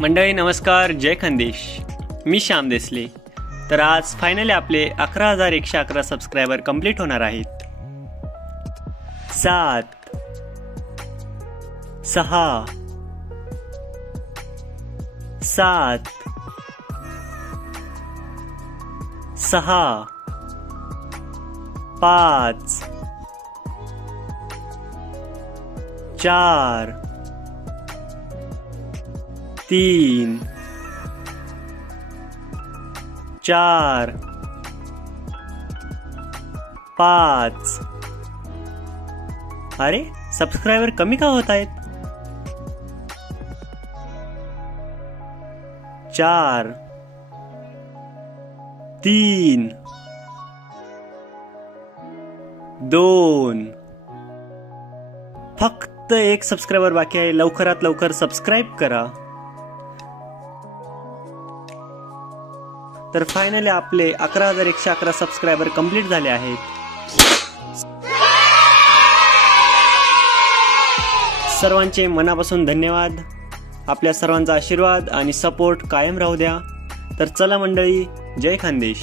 मंडळी नमस्कार, जय खानदेश. मी श्याम देसले. तर आज फायनली आपले 11,111 सबस्क्रायबर कंप्लीट होणार आहेत. 7 6 7 6 5 4 3 4 5. अरे सबस्क्रायबर कमी का होत आहेत? 4 3 2. फक्त एक सबस्क्रायबर बाकी आहे. लवकरात लवकर सबस्क्राईब करा. तर फायनली आपले 11,111 सबस्क्रायबर कंप्लीट झाले आहेत. सर्वांचे मनापासून धन्यवाद. आपल्या सर्वांचा आशीर्वाद आणि सपोर्ट कायम राहू द्या. तर चला मंडळी, जय खानदेश.